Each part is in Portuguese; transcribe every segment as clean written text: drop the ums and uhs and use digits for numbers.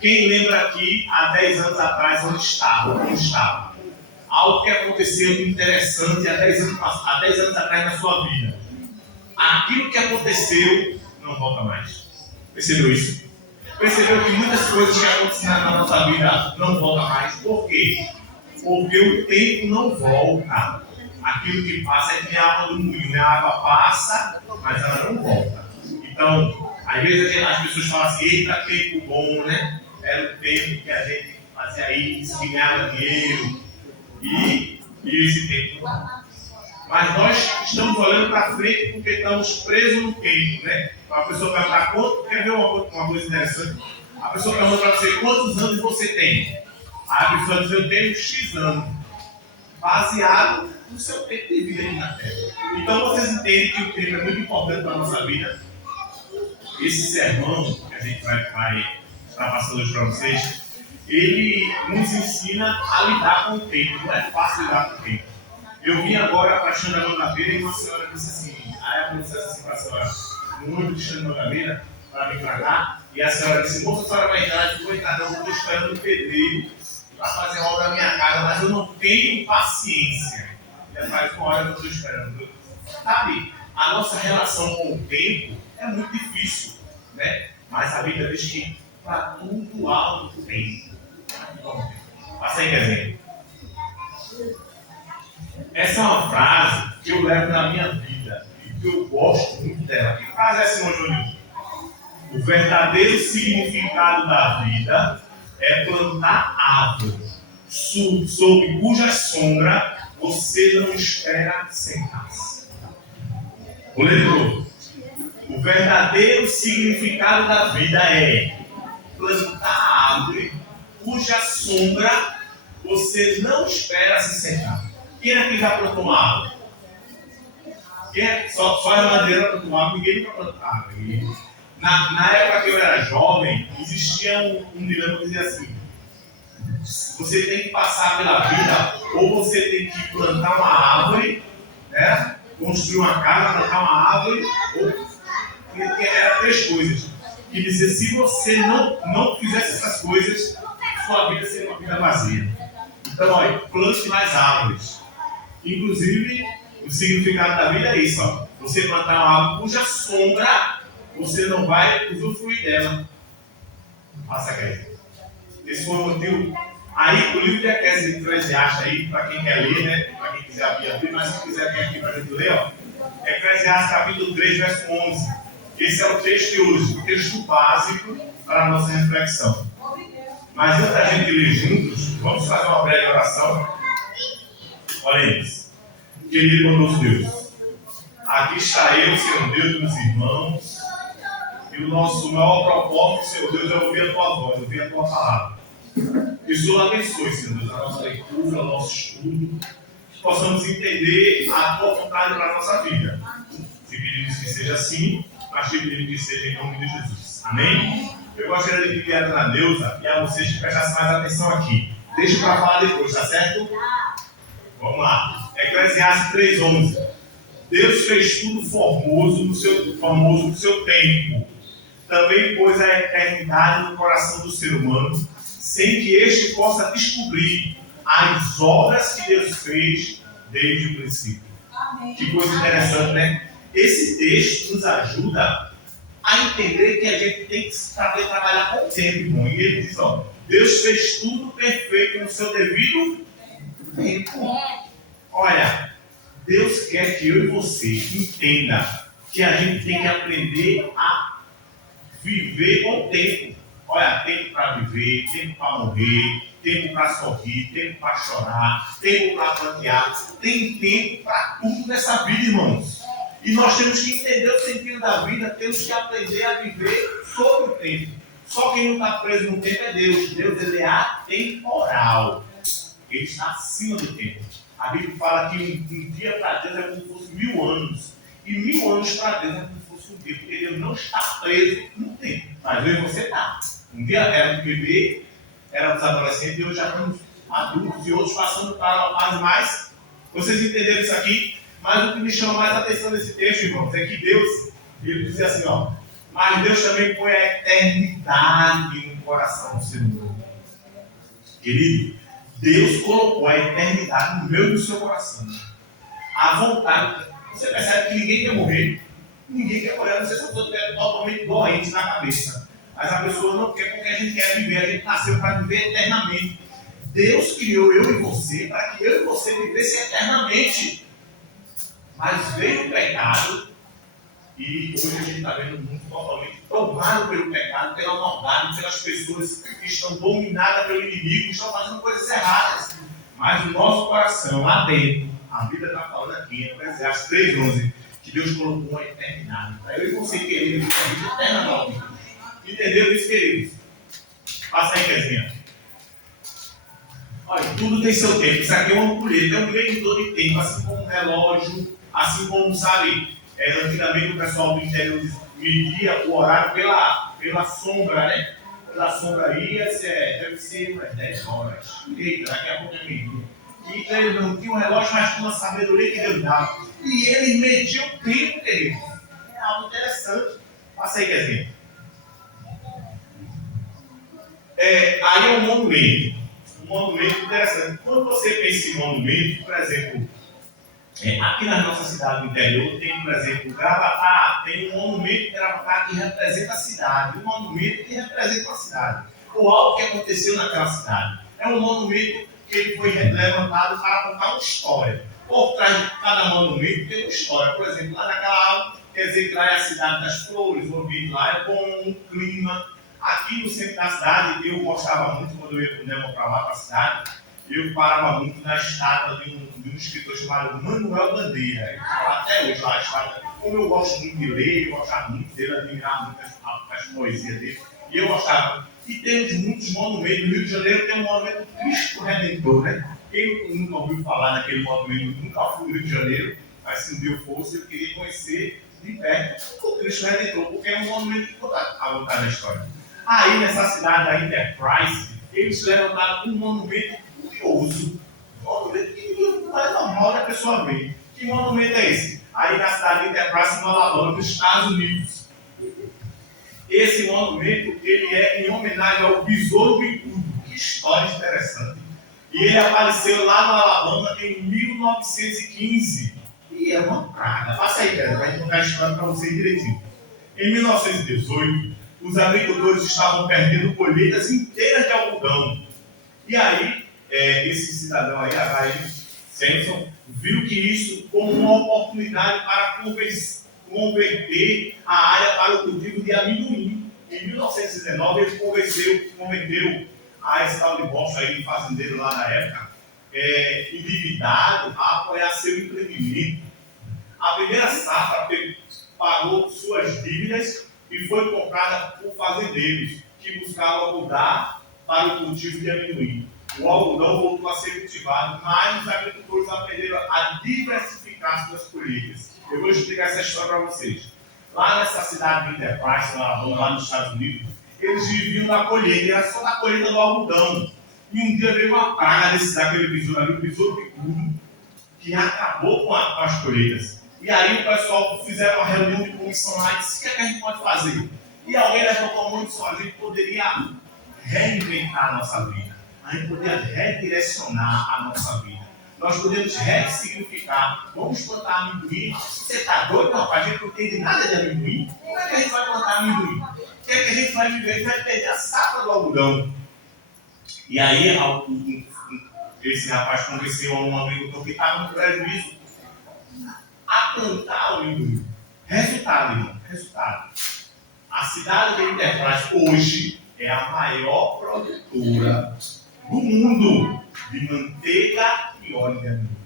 Quem lembra aqui, há 10 anos atrás, onde estava? Onde estava? Algo que aconteceu de interessante há 10 anos atrás na sua vida. Aquilo que aconteceu não volta mais. Percebeu isso? Percebeu que muitas coisas que aconteceram na nossa vida não voltam mais. Por quê? Porque o tempo não volta. Aquilo que passa é que a água do moinho, né? A água passa, mas ela não volta. Então, às vezes as pessoas falam assim, eita, tempo bom, né? Era o tempo que a gente fazia isso, que ganhava dinheiro. E esse tempo não. Mas nós estamos olhando para frente porque estamos presos no tempo, né? A pessoa perguntar quanto, quer ver uma coisa interessante? A pessoa pergunta para você quantos anos você tem. Aí a pessoa diz, eu tenho X anos. Baseado no seu tempo de vida aqui na Terra. Então vocês entendem que o tempo é muito importante para a nossa vida. Esse sermão que a gente vai estar passando hoje para vocês, ele nos ensina a lidar com o tempo. Não é fácil lidar com o tempo. Eu vim agora para a Xana Mangabeira e uma senhora disse assim, aí eu disse assim para a senhora, no ônibus de Xana Mangabeira, para vir para cá, e a senhora disse, moça, a senhora vai entrar, eu vou entrar, não, eu estou esperando o pedreiro para fazer a obra na minha casa, mas eu não tenho paciência. Já faz uma hora que eu estou esperando. Sabe, a nossa relação com o tempo é muito difícil, né? Mas a Bíblia diz que para tudo há um tempo. Passa aí, exemplo. Essa é uma frase que eu levo na minha vida e que eu gosto muito dela. Que frase é essa, irmão Júnior? O verdadeiro significado da vida é plantar árvore, sob cuja sombra você não espera sentar-se. Vou ler de novo. O verdadeiro significado da vida é plantar árvore, cuja sombra você não espera se sentar. Quem aqui já plantou uma árvore? Só a madeira para tomar, ninguém para plantar árvore. Na época que eu era jovem, existia um dilema que dizia assim: você tem que passar pela vida, ou você tem que plantar uma árvore, né? Construir uma casa, plantar uma árvore, ou eram 3 coisas. Que dizia, se você não fizesse essas coisas, sua vida seria uma vida vazia. Então, olha, plante mais árvores. Inclusive, o significado da vida é isso, ó. Você plantar uma árvore cuja sombra você não vai usufruir dela. Passa aqui. Esse foi o motivo. Aí, o livro de Eclesiastes aí, para quem quer ler, né? Para quem quiser abrir, mas se quiser vir aqui para a gente ler, ó. Eclesiastes capítulo 3, verso 11. Esse é o texto de hoje, o texto básico para a nossa reflexão. Mas antes da gente ler juntos, vamos fazer uma breve oração. Olha isso. Querido nosso Deus, aqui está eu, Senhor Deus, e meus irmãos, e o nosso maior propósito, Senhor Deus, é ouvir a Tua voz, ouvir a Tua palavra. Que o Senhor abençoe, Senhor Deus, a nossa leitura, o nosso estudo, que possamos entender a Tua vontade para a nossa vida. Te pedimos que seja assim, mas te pedimos que seja em nome de Jesus. Amém? Eu gostaria de pedir a Dona Neuza e a vocês que prestassem mais atenção aqui. Deixa para falar depois, tá certo? Vamos lá. Eclesiastes 3:11. Deus fez tudo formoso no seu tempo. Também pôs a eternidade no coração do ser humano, sem que este possa descobrir as obras que Deus fez desde o princípio. Amém. Que coisa interessante, né? Esse texto nos ajuda a entender que a gente tem que saber trabalhar com o tempo, irmão. E ele diz, ó, Deus fez tudo perfeito no seu devido tempo. Olha, Deus quer que eu e você entenda que a gente tem que aprender a viver com o tempo. Olha, tempo para viver, tempo para morrer, tempo para sorrir, tempo para chorar, tempo para plantear. Tem tempo para tudo nessa vida, irmãos. E nós temos que entender o sentido da vida, temos que aprender a viver sobre o tempo. Só quem não está preso no tempo é Deus. Deus, ele é atemporal. Ele está acima do tempo. A Bíblia fala que um dia para Deus é como se fosse 1000 anos. E 1000 anos para Deus é como se fosse um dia. Porque Deus não está preso no tempo. Mas eu e você está. Um dia éramos bebê, éramos adolescentes e hoje já estamos adultos e outros passando para uma fase mais. Vocês entenderam isso aqui? Mas o que me chama mais a atenção nesse texto, irmãos, é que Deus, ele diz assim, ó, mas Deus também põe a eternidade no coração do ser humano. Querido, Deus colocou a eternidade no meu e no seu coração. A vontade. Você percebe que ninguém quer morrer. Ninguém quer morrer. Não sei se eu estou totalmente doente na cabeça. Mas a pessoa não quer porque a gente quer viver. A gente nasceu para viver eternamente. Deus criou eu e você para que eu e você vivessem eternamente. Mas veio o pecado. E hoje a gente está vendo o mundo totalmente tomado pelo pecado, pela maldade, pelas pessoas que estão dominadas pelo inimigo, que estão fazendo coisas erradas. Mas o nosso coração, lá dentro, a Bíblia está falando aqui, em Eclesiastes 3:11, que Deus colocou uma eternidade. Para eu e você querer viver a vida eternamente. Entendeu isso, queridos? Passa aí, Kezinha. Olha, tudo tem seu tempo. Isso aqui é uma colheita, é um medidor de tempo, assim como um relógio, assim como, sabe, antigamente o pessoal do interior media o horário pela sombra, né? Pela sombra ia, deve ser umas 10 horas. Eita, daqui a pouco é meio-dia. E ele não tinha um relógio, mas tinha uma sabedoria que Deus dava. E ele media o tempo, querido. É algo interessante. Passa aí, Kezinha. Aí é um monumento. Um monumento interessante. Quando você pensa em monumento, por exemplo, aqui na nossa cidade do interior tem, por exemplo, Gravatá, tem um monumento de Gravatá que representa a cidade, um monumento que representa a cidade, ou algo que aconteceu naquela cidade. É um monumento que ele foi levantado para contar uma história. Por trás de cada monumento tem uma história. Por exemplo, lá naquela área, quer dizer que lá é a cidade das flores, o ambiente lá é bom, um clima. Aqui no centro da cidade, eu gostava muito quando eu ia com o Nemo para lá, para a cidade. Eu parava muito na estátua de um escritor chamado Manuel Bandeira. Ele fala até hoje lá a estátua. Como eu gosto muito de ler, eu gostava muito dele, admirava muito as poesias dele. E eu gostava. E temos muitos monumentos. No Rio de Janeiro tem um monumento do Cristo Redentor, né? Quem nunca ouviu falar naquele monumento, nunca fui no Rio de Janeiro, mas se um dia eu fosse, eu queria conhecer de perto o Cristo Redentor, porque é um monumento que conta a vontade da história. Aí, nessa cidade da Enterprise, eles levantaram um monumento curioso. Um monumento que não é normal que a pessoa ver. Que monumento é esse? Aí, na cidade de Enterprise, no Alabama, nos Estados Unidos. Esse monumento, ele é em homenagem ao Besouro Bicudo. Que história interessante. E ele apareceu lá no Alabama em 1915. E é uma praga. Passa aí, Pedro, vai contar a história para vocês direitinho. Em 1918, os agricultores estavam perdendo colheitas inteiras de algodão. E aí, esse cidadão aí, Abraham Samson, viu que isso como uma oportunidade para converter a área para o cultivo de amendoim. Em 1919, ele converteu a esse tal de Bosch aí, fazendeiro lá na época, endividado a apoiar seu empreendimento. A primeira safra pagou suas dívidas e foi comprada por fazendeiros que buscavam mudar para o cultivo de amendoim. O algodão voltou a ser cultivado, mas os agricultores aprenderam a diversificar suas colheitas. Eu vou explicar essa história para vocês. Lá nessa cidade de Enterprise, lá nos Estados Unidos, eles viviam da colheita, era só da colheita do algodão. E um dia veio uma praga daquele besouro ali, o besouro picudo, que acabou com as colheitas. E aí o pessoal fizeram uma reunião de comissão lá e disse: o que a gente pode fazer? E alguém levantou a mão e disse: a gente poderia reinventar a nossa vida. A gente poderia redirecionar a nossa vida. Nós podemos ressignificar. Vamos plantar amendoim. Você está doido? Não, a gente não entende nada de amendoim. Como é que a gente vai plantar amendoim? O que é que a gente vai viver? A gente vai perder a safra do algodão. E aí esse rapaz convenceu a um agricultor que estava no prejuízo a plantar o amendoim. Resultado, irmão. Resultado. A cidade de Enterprise hoje é a maior produtora do mundo de manteiga e óleo de amendoim.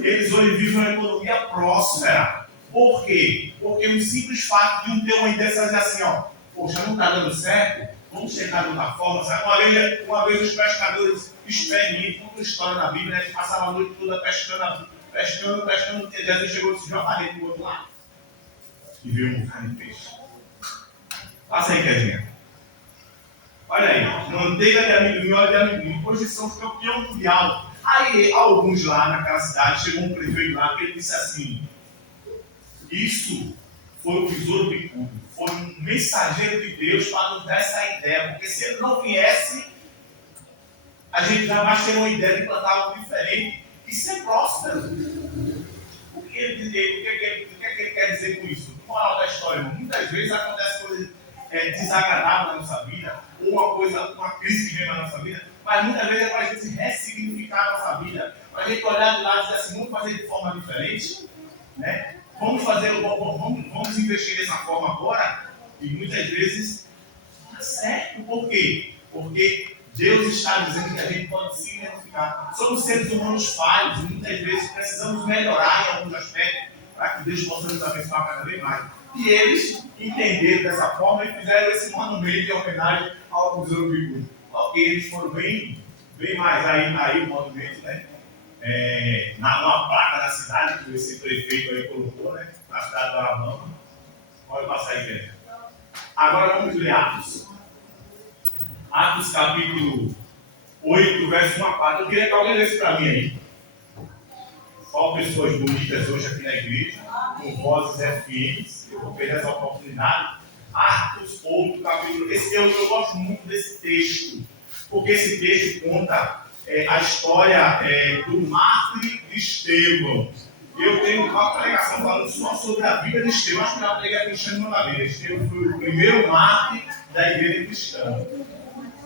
Eles hoje vivem uma economia próspera. Por quê? Porque o simples fato de um ter uma ideia dizer assim, poxa, não está dando certo, vamos tentar de outra forma. Sabe? Uma vez os pescadores experientes, conta uma história na Bíblia, eles passavam a noite toda pescando, porque Jesus chegou e disse: joga a rede do outro lado. E viu um bocado de peixe. Passa aí, Kezinha. Olha aí, manteiga de amendoim, óleo de amendoim, hoje são campeão mundial. Aí, alguns lá naquela cidade, chegou um prefeito lá que ele disse assim: isso foi o besouro picudo, foi um mensageiro de Deus para nos dar essa ideia, porque se ele não viesse, a gente jamais teria uma ideia de plantar algo diferente e ser próspero. O que ele quer dizer com isso? No moral da história, muitas vezes acontece coisas desagradáveis na nossa vida, ou uma crise que vem na nossa vida, mas muitas vezes é para a gente ressignificar a nossa vida, para a gente olhar de lado e dizer assim, vamos fazer de forma diferente, né? Vamos investir dessa forma agora, e muitas vezes dá certo. Por quê? Porque Deus está dizendo que a gente pode se identificar. Somos seres humanos falhos, e muitas vezes precisamos melhorar em alguns aspectos para que Deus possa nos abençoar cada vez mais. E eles entenderam dessa forma e fizeram esse monumento em homenagem ao Cruzeiro Bicudo. Ok, eles foram bem mais aí o monumento, né? Numa placa da cidade que esse prefeito aí colocou, né? Na cidade do Alabama. Pode passar aí, velho. Agora vamos ler Atos. Atos capítulo 8, verso 1 a 4. Eu queria que alguém lesse para mim aí. Só pessoas bonitas hoje aqui na igreja, com vozes FMs. Eu vou perder essa oportunidade. Atos 8, capítulo. Eu gosto muito desse texto, porque esse texto conta a história do mártir de Estevão. Eu tenho uma pregação falando só sobre a vida de Estevão. Acho que eu preguei a cristã uma vez. Estevão foi o primeiro mártir da igreja cristã.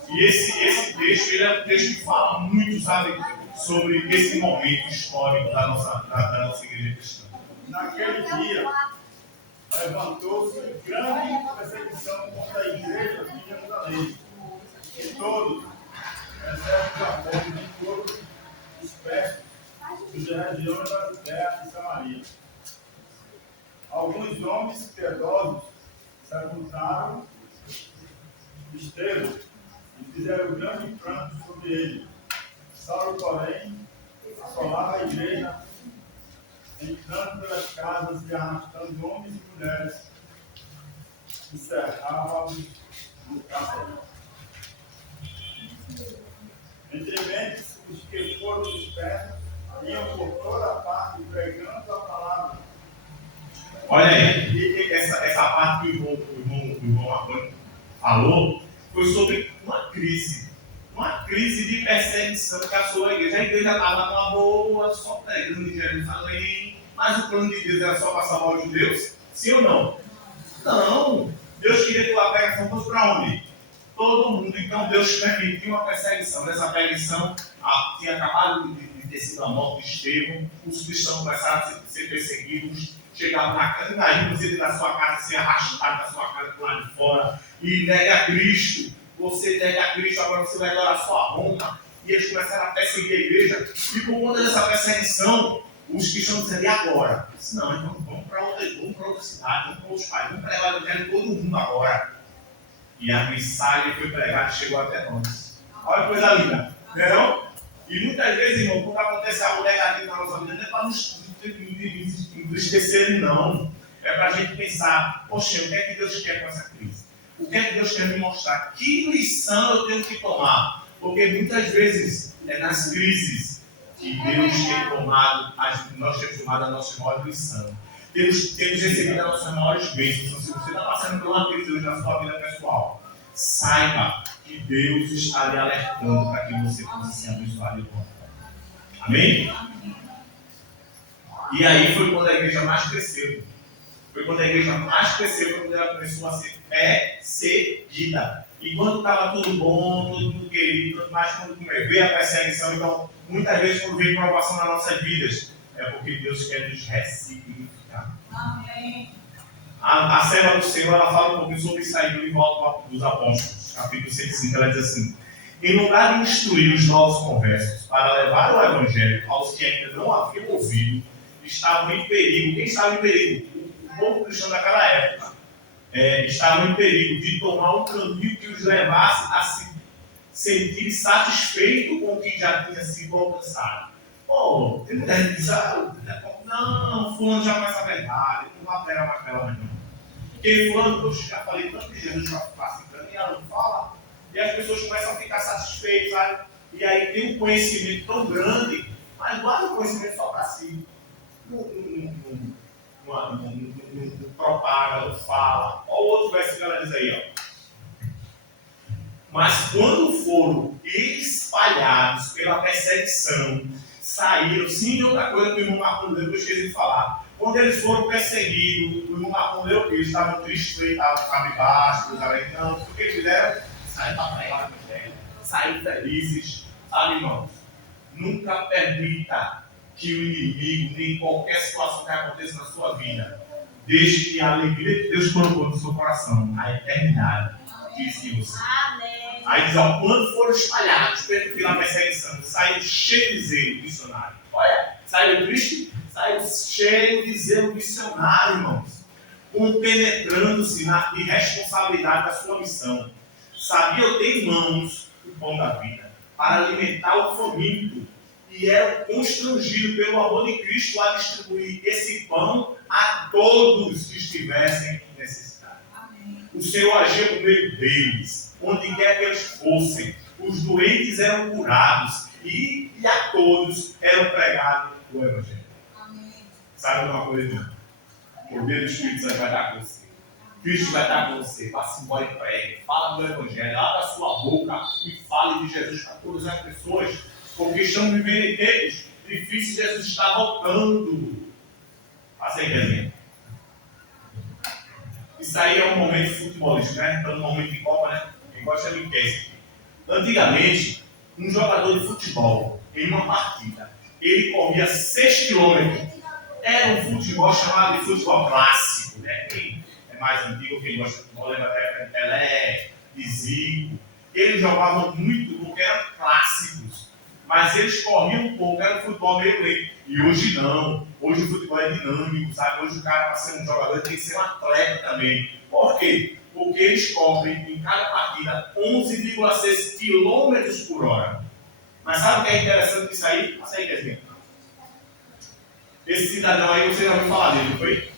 E esse texto, ele é um texto que fala muito, sabe, sobre esse momento histórico da nossa igreja cristã. Naquele dia, levantou-se grande perseguição contra a igreja de Jerusalém. E todos, exceto os apóstolos de todos os perto da região da Judéia e Samaria. Alguns homens piedosos sepultaram Estevão e fizeram grande pranto sobre ele. Saulo, porém, assolava a igreja, entrando pelas casas e arrastando homens e mulheres, encerrava-os no cárcere. Entre mentes, os que foram dispersos iam por toda parte pregando a palavra. Olha aí, essa parte que o irmão Marconi falou foi sobre uma crise de perseguição que assolou a igreja. A igreja estava numa boa, só pregando em Jerusalém, mas o plano de Deus era só para salvar os judeus? Sim ou não? Não! Deus queria que a pregação fosse para onde? Todo mundo. Então Deus permitiu uma perseguição. Nessa perseguição tinha acabado de ter sido a morte de Estevão, os cristãos começaram a ser perseguidos, chegavam na casa, imagina você na sua casa, ser arrastado da sua casa para lá de fora, e nega a Cristo. Você nega a Cristo, agora você vai adorar a sua Roma. E eles começaram a perseguir a igreja. E por conta dessa perseguição, os cristãos disseram, e agora? Disse, não, então vamos para outra cidade, vamos para outros países, vamos pregar o evangelho em todo mundo agora. E a mensagem foi pregada e chegou até nós. Olha que coisa linda, não é não? E muitas vezes, irmão, quando acontece algo negativo na nossa vida, não é para nos entristecerem, não. É para a gente pensar, poxa, o que é que Deus quer com essa crise? O que é que Deus quer me mostrar? Que lição eu tenho que tomar? Porque muitas vezes é nas crises que Deus tem tomado, nós temos tomado a nossa maior lição. Temos recebido as nossas maiores bênçãos. Então, se você está passando por uma crise hoje na sua vida pessoal, saiba que Deus está lhe alertando para que você possa ser abençoado de volta. Amém? E aí foi quando a igreja mais cresceu. Foi quando ela começou a ser perseguida. E quando estava tudo bom, todo mundo querido, mas quando veio a perseguição, então, muitas vezes, quando veio provação nas nossas vidas, é porque Deus quer nos ressignificar. Amém. A serva do Senhor, ela fala um pouquinho sobre isso aí no livro dos Apóstolos, capítulo 105, ela diz assim: em lugar de instruir os novos conversos para levar o evangelho aos que ainda não haviam ouvido, estavam em perigo. Quem estava em perigo? O povo cristão daquela época. Estavam em perigo de tomar um caminho que os levasse a se sentir satisfeito com o que já tinha sido alcançado. Tem muita gente que diz, não, fulano já conhece a verdade, não vai pegar mais pela mais não. Porque fulano, eu já falei tanto de Jesus, já passa para mim, ela não fala, e as pessoas começam a ficar satisfeitas, sabe? E aí tem um conhecimento tão grande, mas guarda o conhecimento só para si. Não propaga, não fala. Olha o outro verso que ela diz aí, ó. Mas quando foram espalhados pela perseguição, saíram. Sim, outra coisa que o irmão Marcos leu, que eu esqueci de falar. Quando eles foram perseguidos, o irmão Marcos leu que eles estavam tristes, estavam cabisbaixos, não, o que eles fizeram? Saíram para pregar o evangelho, saíram felizes. Sabe, irmãos? Nunca permita que o inimigo, nem qualquer situação que aconteça na sua vida, deixe que a alegria que Deus colocou no seu coração, a eternidade, tire de você. Aí diz, ó, quando foram espalhados pela perseguição, saíram cheios de zelo missionário. Olha, saíram tristes, saíram cheios de zelo missionário, irmãos. Compenetrando-se na irresponsabilidade da sua missão. Sabia ter em mãos o pão da vida, para alimentar o faminto. E eram constrangidos pelo amor de Cristo a distribuir esse pão a todos que estivessem em necessidade. O Senhor agia por meio deles, onde quer que eles fossem. Os doentes eram curados e a todos eram pregados o Evangelho. Amém. Sabe uma coisa, irmão? O poder do Espírito Santo vai estar com você. Cristo vai estar com você. Passe embora e pregue. Fala do Evangelho. Abra a sua boca e fale de Jesus para todas as pessoas. Porque estamos vivendo em tempos difíceis. Jesus está voltando. Faça aí, Rezinha. Isso aí é um momento futebolístico, né? Estamos num momento de Copa, né? Quem gosta de esquece. Antigamente, um jogador de futebol, em uma partida, ele corria 6 km. Era um futebol chamado de futebol clássico, né? Quem é mais antigo, quem gosta de futebol, lembra da época de Pelé, de Zico. Eles jogavam muito porque eram clássicos. Mas eles corriam um pouco, era um futebol meio lento. E hoje não. Hoje o futebol é dinâmico, sabe? Hoje o cara, para ser um jogador, tem que ser um atleta também. Por quê? Porque eles correm em cada partida 11,6 km por hora. Mas sabe o que é interessante disso aí? Passa aí, Kezinha. Esse cidadão aí, você já ouviu falar dele, não foi?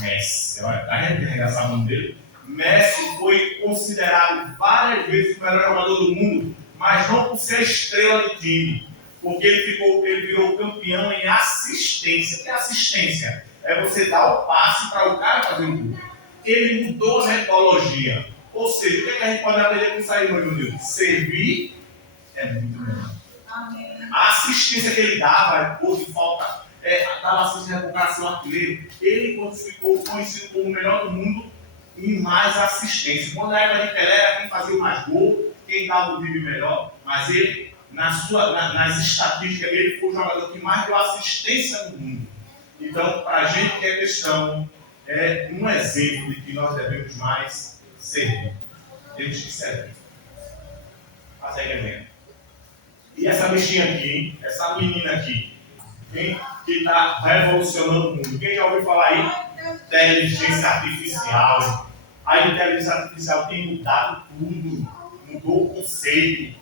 Messi. Olha, tá arregaçando a mão dele. Messi foi considerado várias vezes o melhor jogador do mundo, mas não por ser a estrela do time, porque ele virou campeão em assistência. O que é assistência? É você dar o passe para o cara fazer o gol. Ele mudou a metodologia. Ou seja, o que a gente pode aprender com isso aí, meu Deus? Servir é muito melhor. A assistência que ele dava, de falta, dava assistência para o cara ser um artilheiro. Ele, quando ficou conhecido como o melhor do mundo, em mais assistência. Quando a época de Pelé era quem fazia o mais gol, quem dava o drible melhor, mas ele, nas estatísticas, ele foi o jogador que mais deu assistência no mundo. Então, para a gente que é cristão, é um exemplo de que nós devemos mais servir. Temos que servir. Passa aí, Gabriel. E essa bichinha aqui, hein? Essa menina aqui, hein? Que está revolucionando o mundo. Quem já ouviu falar aí? Inteligência artificial. A inteligência artificial tem mudado tudo. Mudou o conceito.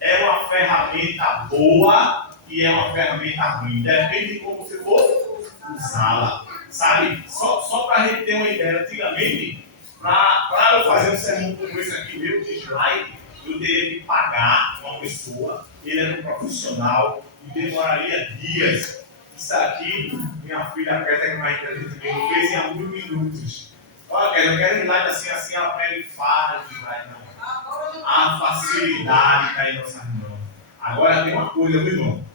É uma ferramenta boa e é uma ferramenta ruim. Depende de como você for usá-la. Sabe? Só para a gente ter uma ideia, antigamente, para eu fazer um sermão como esse aqui, meu, de slide, eu teria que pagar uma pessoa, ele era um profissional e demoraria dias. Isso aqui, minha filha Kézia, que mais inteligente que ele fez em alguns minutos. Olha, Kézia, eu quero slide assim, ela pega e faz slide. A facilidade está em nossas mãos. Agora tem uma coisa, meu irmão.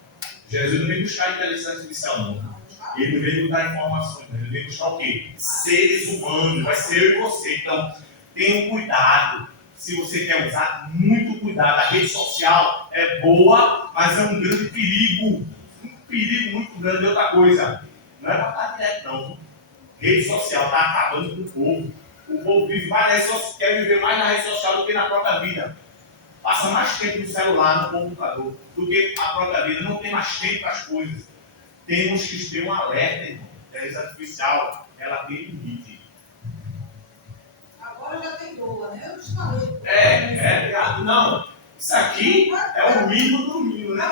Jesus não vem buscar a inteligência artificial, não. Ele não veio dar informações, ele veio buscar o quê? Seres humanos, vai ser eu e você. Então, tenha cuidado. Se você quer usar, muito cuidado. A rede social é boa, mas é um grande perigo. Um perigo muito grande. Outra coisa, não é para estar direto, não. Rede social está acabando com o povo. O povo vive mais na rede social, quer viver mais na rede social do que na própria vida. Passa mais tempo no celular, no computador, do que a própria vida. Não tem mais tempo para as coisas. Temos que ter um alerta, irmão. A inteligência artificial, ela tem limite. Agora já tem boa, né? Eu te falei. Não. Isso aqui é o mínimo do mínimo, né?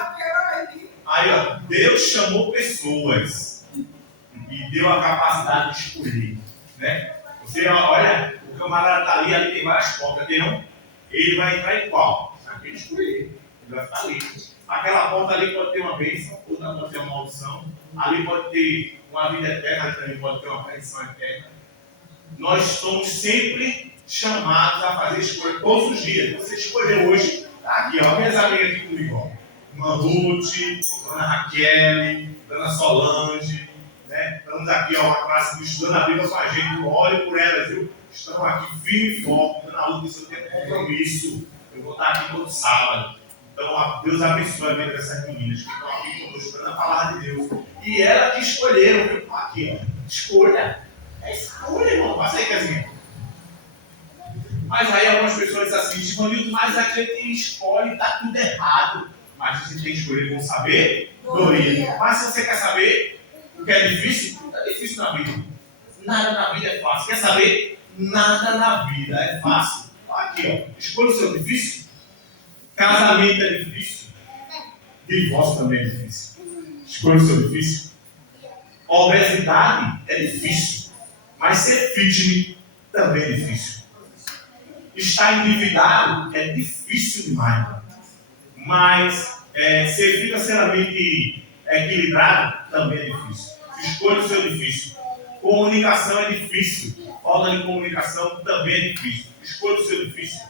Aí, ó, Deus chamou pessoas e deu a capacidade de escolher, né? Você, olha, o camarada está ali tem várias portas, tem não? Ele vai entrar em qual? Aquele escolher. Ele vai ficar ali. Aquela porta ali pode ter uma bênção, outra pode ter uma maldição. Ali pode ter uma vida eterna, também pode ter uma perdição eterna. Nós somos sempre chamados a fazer escolha todos os dias. Você escolheu hoje, tá aqui, ó, minhas amigas aqui comigo, ó. Irmã Ruth, Dona Raquel, Dona Solange, né? Estamos aqui, ó, uma classe estudando a Bíblia com a gente. Olhe por elas, viu? Estão aqui firme e forte, dando a luta do seu tempo compromisso. Eu vou estar aqui todo sábado. Então, Deus abençoe a vida dessas meninas que estão aqui conosco, estudando a palavra de Deus. E ela que escolheram, viu? Aqui, ó. Escolha. É escolha, irmão. Passa aí, Casinha. Mas aí algumas pessoas dizem assim, Givanildo, mas a gente escolhe, está tudo errado. Mas a gente tem que escolher com sabedoria. Mas se você quer saber o que é difícil, tudo é difícil na vida. Nada na vida é fácil. Quer saber? Nada na vida é fácil. Aqui, ó. Escolha o seu difícil. Casamento é difícil. Divórcio também é difícil. Escolha o seu difícil. Obesidade é difícil. Mas ser fitness também é difícil. Estar endividado é difícil demais. Mas ser financeiramente equilibrado também é difícil. Escolha o seu difícil. Comunicação é difícil. Falta de comunicação também é difícil. Escolha o seu difícil.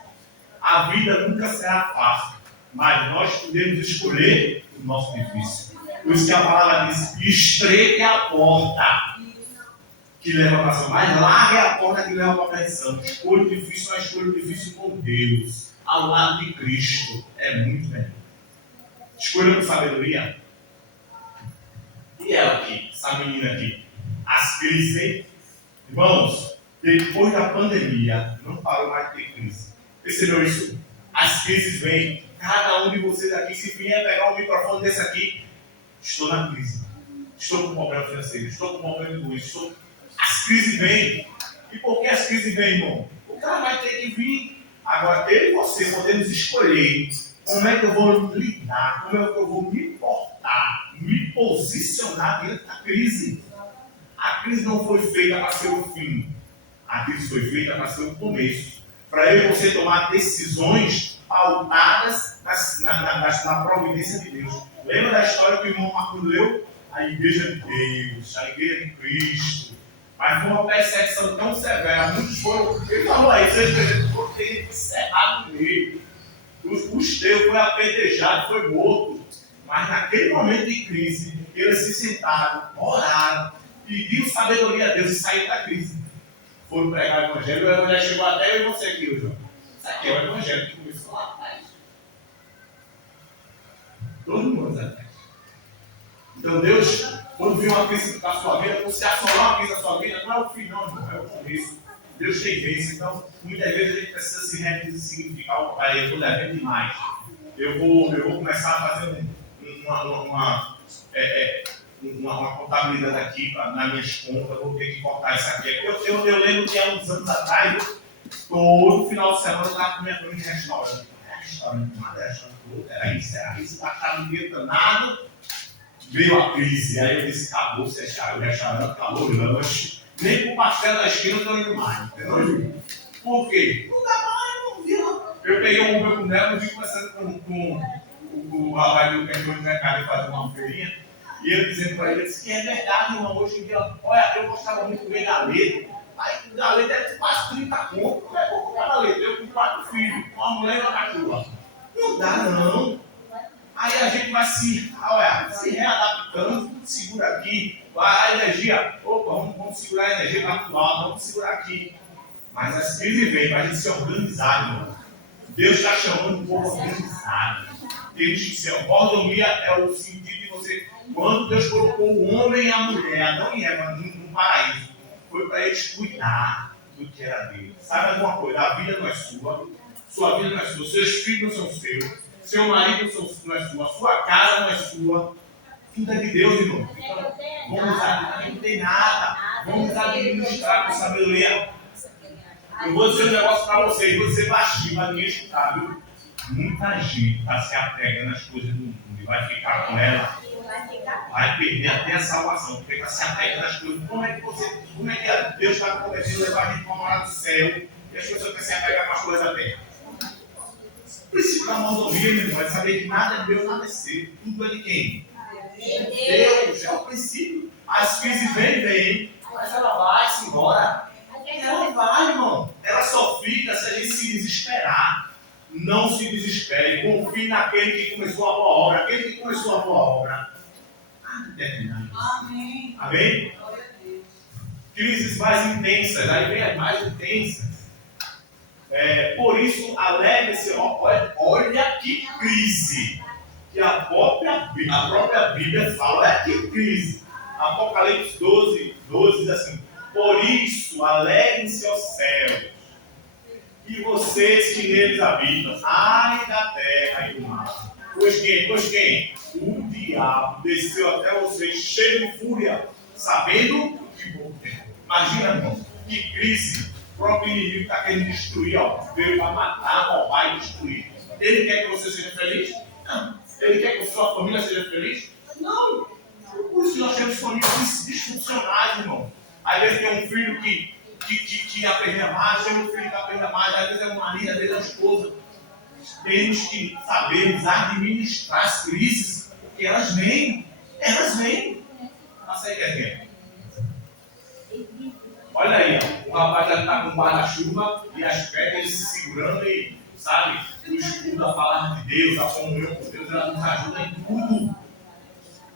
A vida nunca será fácil, mas nós podemos escolher o nosso difícil. Por isso que a palavra diz: estreita é a porta que leva para a salvação, mas larga é a porta que leva para a perdição. Escolha o difícil, mas escolha o difícil com Deus, ao lado de Cristo. É muito melhor. Escolha com sabedoria. E ela aqui, essa menina aqui, as crises, hein? Irmãos, depois da pandemia, não parou mais de ter crise. Percebeu isso? As crises vêm. Cada um de vocês aqui, se vier pegar o microfone desse aqui, estou na crise. Estou com problema financeiro, estou com problema com isso. As crises vêm. E por que as crises vêm, irmão? O cara vai ter que vir. Agora, eu e você podemos escolher como é que eu vou lidar, como é que eu vou me portar, me posicionar diante da crise. A crise não foi feita para ser o fim. A crise foi feita para ser o começo. Para eu e você tomar decisões pautadas na providência de Deus. Lembra da história que o irmão Marcos leu? A igreja de Deus, a igreja de Cristo. Mas foi uma perseguição tão severa. Muitos foram. Ele falou aí, vocês foram ter encerrado no meio. Os teus foi apedrejado, foi morto. Mas naquele momento de crise, eles se sentaram, oraram, pediram sabedoria a Deus e saíram da crise. Foram pregar o evangelho chegou até eu e você aqui hoje. Isso aqui é o evangelho que começou lá atrás. Todo mundo atrás. Então Deus, quando viu uma crise na sua vida, quando se assolar uma crise na sua vida, não é o fim não, irmão, é o começo. Deus tem vez. Então, muitas vezes a gente precisa se ressignificar o pai. Eu estou devendo demais. Eu vou começar a fazer uma contabilidade aqui nas minhas contas, vou ter que cortar isso aqui. Eu lembro que há uns anos atrás, todo final de semana eu estava com minha família em restaurante. Era isso, gastava um dinheiro danado, veio a crise, aí eu disse, acabou o restaurante, acabou o lanche, nem com o pastel da esquina eu estou indo mais, entendeu? Por quê? Não dá mais, não viu. Eu peguei um Uber com ela, eu vim conversando com o rapaz do cantor do mercado e fazer uma feirinha. E eu dizendo para ele, disse que é verdade, irmão, hoje em dia, olha, eu gostava muito de comer galeta. Aí galeta é quase 30 conto, como é que eu comer galeta? Eu com 4 filhos, uma mulher e uma cachorra. Não dá não. Aí a gente vai se readaptando, segura aqui, vai a energia, opa, vamos segurar a energia para atual, vamos segurar aqui. Mas as crises vêm para a gente se organizar, irmão. Deus está chamando o povo organizado. Temos que ser. Mordomia é o sentido de você. Quando Deus colocou o homem e a mulher, Adão e Eva, no paraíso, foi para eles cuidar do que era dele. Sabe alguma coisa? A vida não é sua vida não é sua, seus filhos não são seus, seu marido não é sua, sua casa não é sua. Tudo é de Deus, irmão. Então, a gente não tem nada. Vamos administrar com sabedoria. Eu vou dizer um negócio para vocês, vou dizer baixinho, para ninguém escutar, viu? Muita gente está se apegando às coisas do mundo e vai ficar com ela, vai perder até a salvação, porque está se apegando às coisas. Como é que Deus está prometendo levar a gente para morar do céu e as pessoas querem se apegar com as coisas da terra? O princípio da mordomia, meu irmão, é saber que nada é meu, nada é seu. Tudo é de quem? Deus, é o princípio. As crises vêm, mas ela vai-se embora. se desesperar. Não se desespere. Confie naquele que começou a boa obra. Aquele que começou a boa obra. Terminar. Amém. Amém? Glória a Deus. Crises mais intensas. Aí vem as mais intensas. Por isso, alegre-se. Olha que crise. Que a própria Bíblia fala. Olha que crise. Apocalipse 12 diz assim: por isso, alegrem-se aos céus, e vocês que neles habitam, ai da terra e do mar. Pois quem? O diabo desceu até vocês cheio de fúria, sabendo que bom tempo. Imagina, irmão, que crise. O próprio inimigo está querendo destruir, veio para matar, roubar e destruir. Ele quer que você seja feliz? Não. Ele quer que a sua família seja feliz? Não. Por isso nós temos famílias disfuncionais, irmão. Às vezes tem um filho que aperreia mais, tem um filho que aperreia mais, às vezes é o marido, às vezes é a esposa. Temos que sabermos administrar as crises, porque elas vêm. Passa aí, exemplo. Olha aí, o rapaz já está com guarda-chuva e as pedras ele se segurando e, sabe, o estudo, a palavra de Deus, a comunhão com Deus, ela nos ajuda em tudo.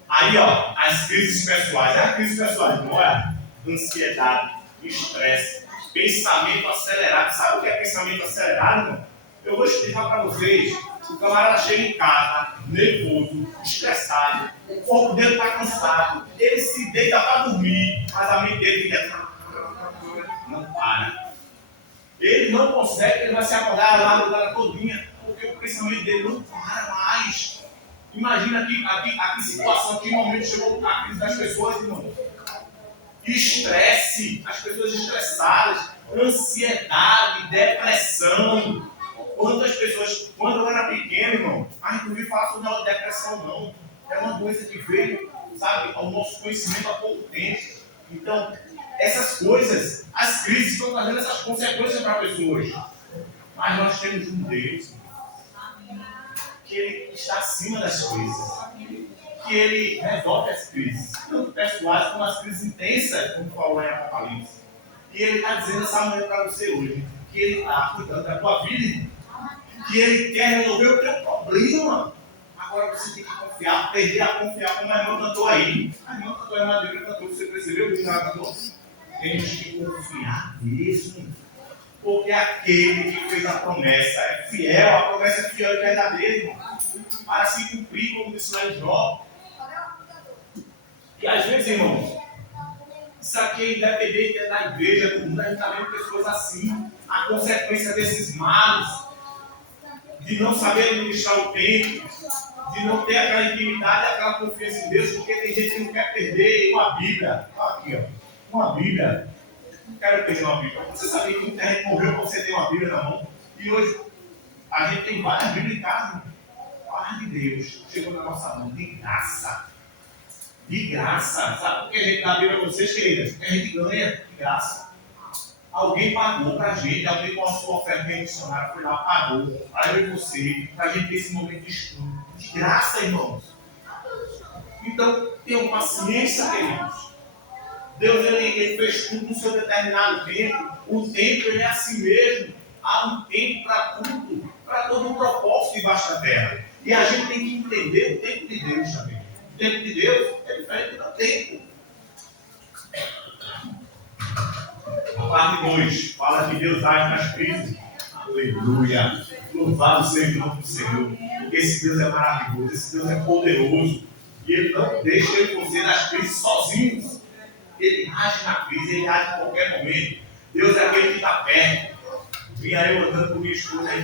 Aí, as crises pessoais. As crises pessoais, não é? Ansiedade, estresse, pensamento acelerado. Sabe o que é pensamento acelerado, irmão? Eu vou explicar para vocês. O camarada chega em casa, nervoso, estressado, o corpo dele está cansado, ele se deita para dormir, mas a mente dele fica... Não para. Ele não consegue, ele vai se acordar a madrugada todinha, porque o pensamento dele não para mais. Imagina aqui situação, que momento chegou a crise das pessoas, irmão. Estresse, as pessoas estressadas, ansiedade, depressão. Quantas pessoas, quando eu era pequeno, irmão, a gente não ouviu falar sobre a depressão, não. É uma doença que veio, sabe, ao nosso conhecimento há pouco tempo. Então, essas coisas, as crises estão trazendo essas consequências para pessoas. Mas nós temos um Deus que Ele está acima das crises, que Ele resolve as crises, tanto pessoais como as crises intensas, como falou em Apocalipse. E Ele está dizendo essa manhã para você hoje, que Ele está cuidando da tua vida, que Ele quer resolver o teu problema. Agora você tem que confiar, perder a confiar, como a irmã cantou aí. A irmã cantou, a irmã dele cantou, você percebeu o que ela cantou? Temos que confiar mesmo. Porque aquele que fez a promessa é fiel, a promessa é fiel e verdadeira, irmão, para se cumprir, como disse lá em Jó. E às vezes, irmãos, isso aqui é independente da igreja, do mundo, a gente está vendo pessoas assim, a consequência desses males, de não saber administrar o tempo, de não ter aquela intimidade, aquela confiança em Deus, porque tem gente que não quer perder uma Bíblia. Aqui, uma Bíblia. Não quero perder uma Bíblia. Você sabia que muita gente morreu para você ter uma Bíblia na mão? E hoje a gente tem várias Bíblias em casa. Palavra de Deus chegou na nossa mão, de graça. De graça. Sabe por que a gente dá a Bíblia para vocês, queridas? Porque a gente ganha de graça. Alguém pagou para a gente, alguém com a sua oferta missionária foi lá, pagou para eu e você, para a gente ter esse momento de estudo. De graça, irmãos. Então, tenham paciência, queridos. Deus ele fez tudo no seu determinado tempo. O tempo ele é assim mesmo. Há um tempo para tudo, para todo um propósito debaixo da terra. E a gente tem que entender o tempo de Deus também. O tempo de Deus é diferente do tempo. A parte 2 fala que Deus age nas crises. Aleluia! Louvado seja o nome do Senhor. Porque esse Deus é maravilhoso, esse Deus é poderoso. E Ele não deixa eu e você nas crises sozinhos. Ele age na crise, Ele age em qualquer momento. Deus é aquele que está perto. Vinha eu andando com minha esposa, a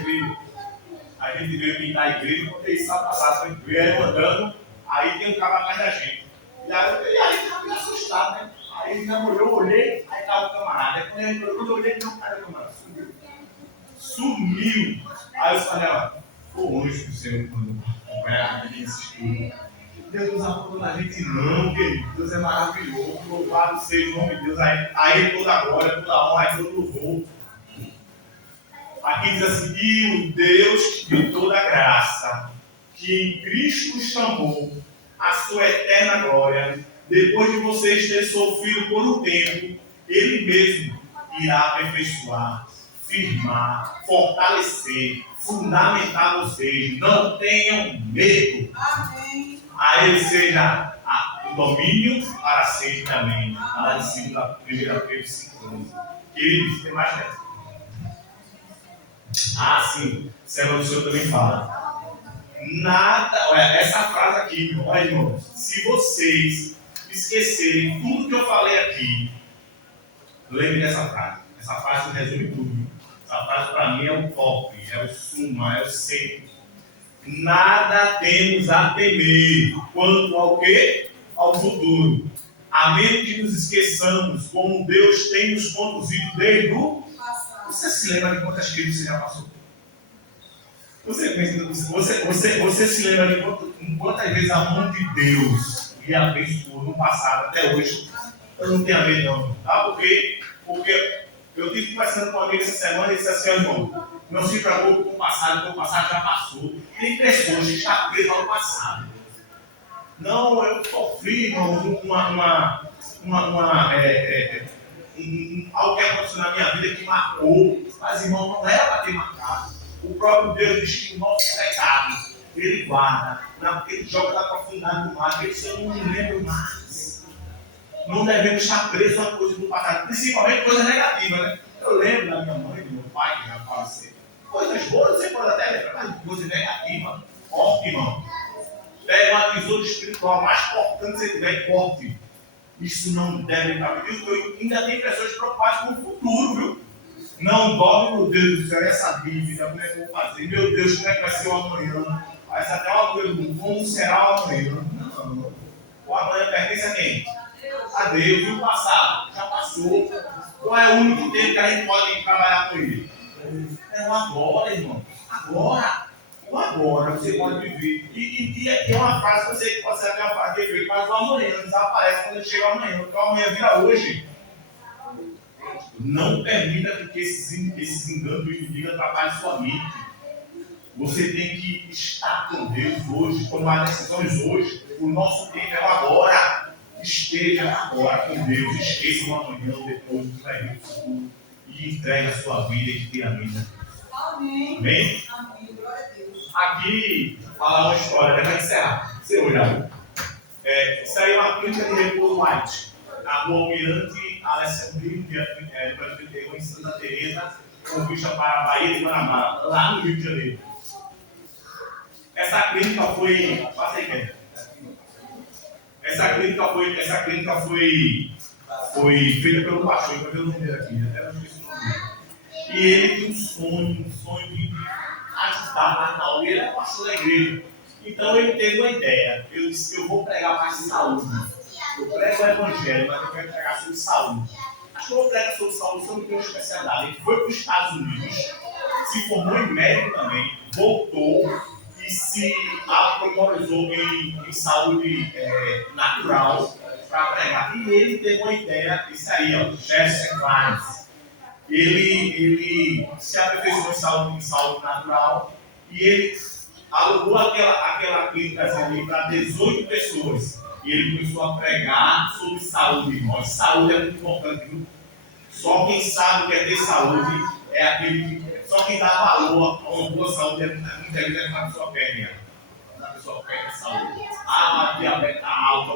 gente veio pintar a igreja, contei isso sábado passado, vinha eu andando, aí tem um cara atrás da gente. E aí ele estava meio assustado, né? Aí ele namorou, eu olhei, aí estava o camarada. Aí quando eu olhei, não, cara, o camarada sumiu. Aí eu falei, pô, hoje o Senhor quando acompanha esse estudo. Deus nos abandona a gente não, querido. Deus é maravilhoso. Louvado seja o nome de Deus. A Ele toda glória, toda honra, todo louvor. Aqui diz assim: e o Deus de toda graça, que em Cristo nos chamou a sua eterna glória, depois de vocês terem sofrido por um tempo, Ele mesmo irá aperfeiçoar, firmar, fortalecer, fundamentar vocês. Não tenham medo. Amém. A Ele seja o domínio para sempre também. Lá em 1 Pedro 5:11. Queridos, tem mais dessa. Ah, sim. O sermão do Senhor também fala. Nada, olha, essa frase aqui, olha, irmãos. Se vocês esquecerem tudo que eu falei aqui, lembre dessa frase. Essa frase resume tudo. Essa frase para mim é o top, é o suma, é o centro. Nada temos a temer quanto ao quê? Ao futuro. A menos que nos esqueçamos como Deus tem nos conduzido desde o passado. Você se lembra de quantas crises você já passou? Você se lembra de quantas vezes a mão de Deus lhe abençoou no passado até hoje? Eu não tenho a ver não. Tá? Porque eu estive conversando com uma amiga essa semana e disse assim, irmão, não se preocupe com o passado, porque o passado já passou. Tem pessoas que estão presas ao passado. Não, eu sofri, irmão, algo que aconteceu na minha vida que marcou. Mas, irmão, não era para ter marcado. O próprio Deus diz que o nosso pecado, Ele guarda, ele joga na profundidade do mar, que eu não me lembro mais. Não devemos estar presos a coisas do passado, principalmente coisas negativas, né? Eu lembro da minha mãe, do meu pai, que já faleceu. Coisas boas você pode até lembrar, mas coisas negativas, ótimo. Pega uma tesoura espiritual mais importante que você tiver, corte. Isso não deve estar pedindo. Ainda tem pessoas preocupadas com o futuro, viu? Não dorme, meu Deus do céu, essa dívida, como é que eu vou fazer? Meu Deus, como é que vai ser o amanhã? Vai ser até uma coisa, como será o amanhã? Não. O amanhã pertence a quem? A Deus. E o passado? Já passou. Qual é o único tempo que a gente pode trabalhar com ele? É o agora, irmão. Agora. O agora você pode viver. E aqui é uma frase que você pode ser até uma frase de efeito, mas o amanhã desaparece quando chega o amanhã. Porque o amanhã vira hoje. Não permita que esses enganos do inimigo atrapalhem sua mente. Você tem que estar com Deus hoje, tomar decisões hoje. O nosso tempo é o agora. Esteja agora com Deus. Esqueça o amanhã, depois do que vai vir o futuro. E entregue a sua vida inteiramente. Amém. Amém? Amém. Glória a Deus. Aqui, falar uma história, para encerrar. Você olhar. Isso aí é uma clínica de repouso light. Na rua Almirante Alessandrino, dia 31, em Santa Teresa, com vista para a Baía de Guanabara, lá no Rio de Janeiro. Essa clínica foi. Passa aí, Ken. Essa clínica foi feita pelo pastor, eu vou ver o nome dele aqui, até não esqueci o nome dele. E ele tinha um sonho de ajudar na aula. Ele é pastor da igreja. Então ele teve uma ideia. Ele disse que eu vou pregar mais saúde. Eu prego o evangelho, mas eu quero pregar sobre saúde. Acho que eu vou pregar sobre saúde, sobre minha especialidade. Ele foi para os Estados Unidos, se formou em médico também, voltou e se aprimorizou em saúde natural para pregar. E ele teve uma ideia, isso aí, ó, Jesse Kleins. Ele se aperfeiçoou em saúde natural e ele alugou aquela clínica ali para 18 pessoas. E ele começou a pregar sobre saúde, irmãos. Saúde é muito importante, viu? Só quem sabe o que é ter saúde é aquele que. Só quem dá valor a uma boa saúde muitas vezes é quando a pessoa perde. Quando a pessoa perde a saúde. A diabetes está alta,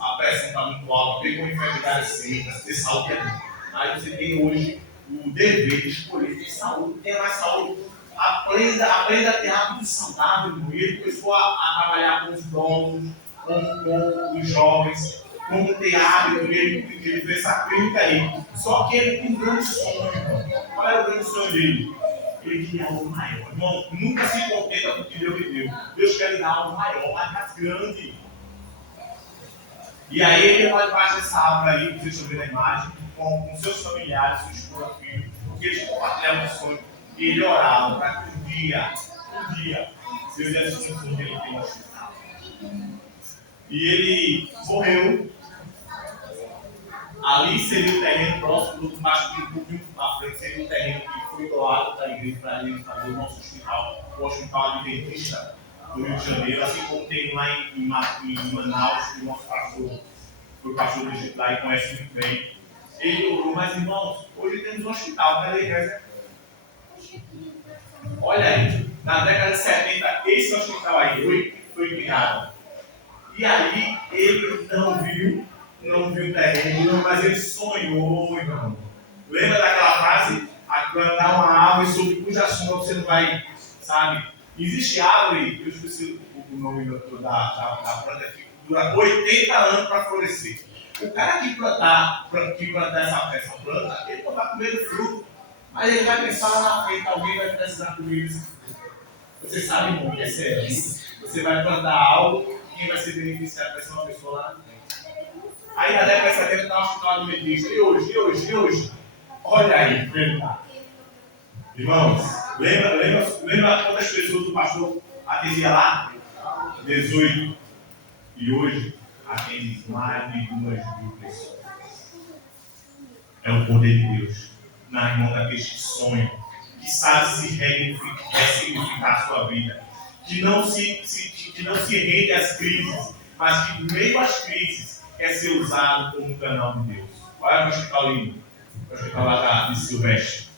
a pressão está muito alta, tem uma enfermidade seca, ter saúde é bom. Aí você tem hoje o dever de escolher ter saúde, ter mais saúde. Aprenda a ter hábitos saudáveis, irmão. E ele começou a trabalhar com os idosos, com os jovens, como ter hábito, ele fez essa clínica aí. Só que ele tem um grande sonho, irmão. Qual é o grande sonho dele? Ele queria algo maior. Irmão, nunca se contenta com o que Deus lhe deu. Deus quer lhe dar algo maior, mais grande. E aí ele vai debaixo dessa árvore aí, que vocês estão vendo a imagem, com seus familiares, sua esposa, filho, porque eles compartilhavam o sonho. E ele orava para que um dia, Deus ia assistir o sonho que ele tem no hospital. E ele morreu. Ali seria o terreno próximo do mais um pouquinho na frente, seria o terreno que foi doado da igreja para ele fazer o nosso hospital, o Hospital Adventista do Rio de Janeiro, assim como tem lá em Manaus, que o nosso pastor, foi pastor do Egito lá e conhece muito bem. Ele orou, mas irmãos, hoje temos um hospital, cadê a igreja? Olha aí, na década de 70, esse hospital aí foi criado. E aí, ele não viu terreno, mas ele sonhou, irmão. Lembra daquela frase? A plantar uma árvore sobre cuja sombra você não vai, sabe? Existe árvore, eu esqueci o nome da planta, que dura 80 anos para florescer. O cara que plantar essa planta, ele não vai comer do fruto, mas ele vai pensar lá na frente, alguém vai precisar comer esse fruto. Você sabe, irmão, que é sério. Você vai plantar algo, quem vai ser beneficiado vai ser uma pessoa lá na frente. Aí na década de 70 está o hospital adventista. E hoje? Olha aí, verdade. Irmãos, lembra quantas pessoas o pastor atendia lá? 18. E hoje atende mais de 2.000 pessoas. É o poder de Deus na mão daqueles que sonham, que sabe se ressignificar a sua vida, que não se rende às crises, mas que meio às crises quer ser usado como um canal de Deus. Olha o hospital lindo, o hospital lá de Silvestre.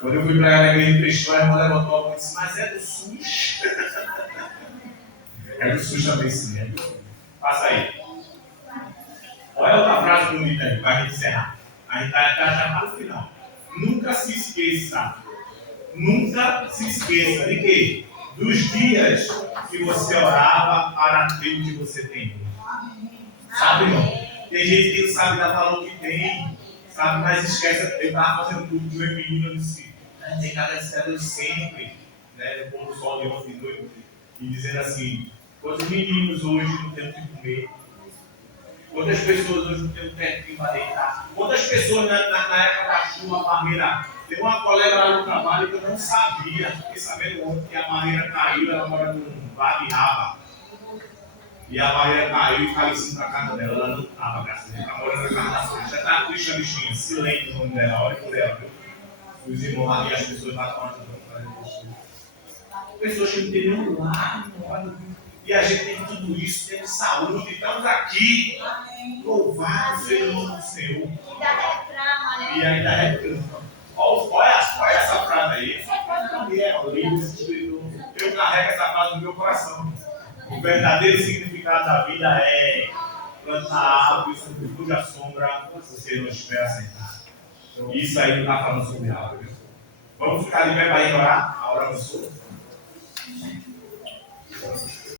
Quando eu fui para a igreja de Cristão, a irmã levantou a mão e disse, mas é do SUS? É do SUS também, sim. É do SUS. Passa aí. Olha outra frase bonita aí, para a gente encerrar. A gente já está no final. Nunca se esqueça de quê? Dos dias que você orava para ter o que você tem. Sabe, irmão? Tem gente que não sabe dar valor que tem, sabe? Mas esquece. Eu estava fazendo tudo do meu menino, eu disse, a gente tem que agradecer a Deus sempre, né? No pôr do sol de ontem de noite, e dizendo assim, quantos meninos hoje não têm o que comer? Quantas pessoas hoje não têm um teto para deitar? Quantas pessoas na época da chuva, a barreira. Tem uma colega lá no trabalho que eu não sabia, fiquei sabendo ontem que a barreira caiu, ela mora num bar de raba. E a barreira caiu e caiu em cima da casa dela. Ela não estava, graças a Deus, ela mora na casa da frente. Já está triste a bichinha, silêncio o nome dela, olha por ela, viu? Os irmãos ali, as pessoas lá estão ajudando. Pessoas que não têm nenhum lar, e a gente tem tudo isso, temos saúde, estamos aqui. Louvado seja o nome do Senhor. E ainda reclama. Olha essa frase aí. Essa frase também é linda. Eu carrego essa frase no meu coração. O verdadeiro significado da vida é plantar árvores sobre cuja sombra você não espera sentar. Isso aí não está falando sobre árvore. Vamos ficar de pé para ir orar? A hora do sono.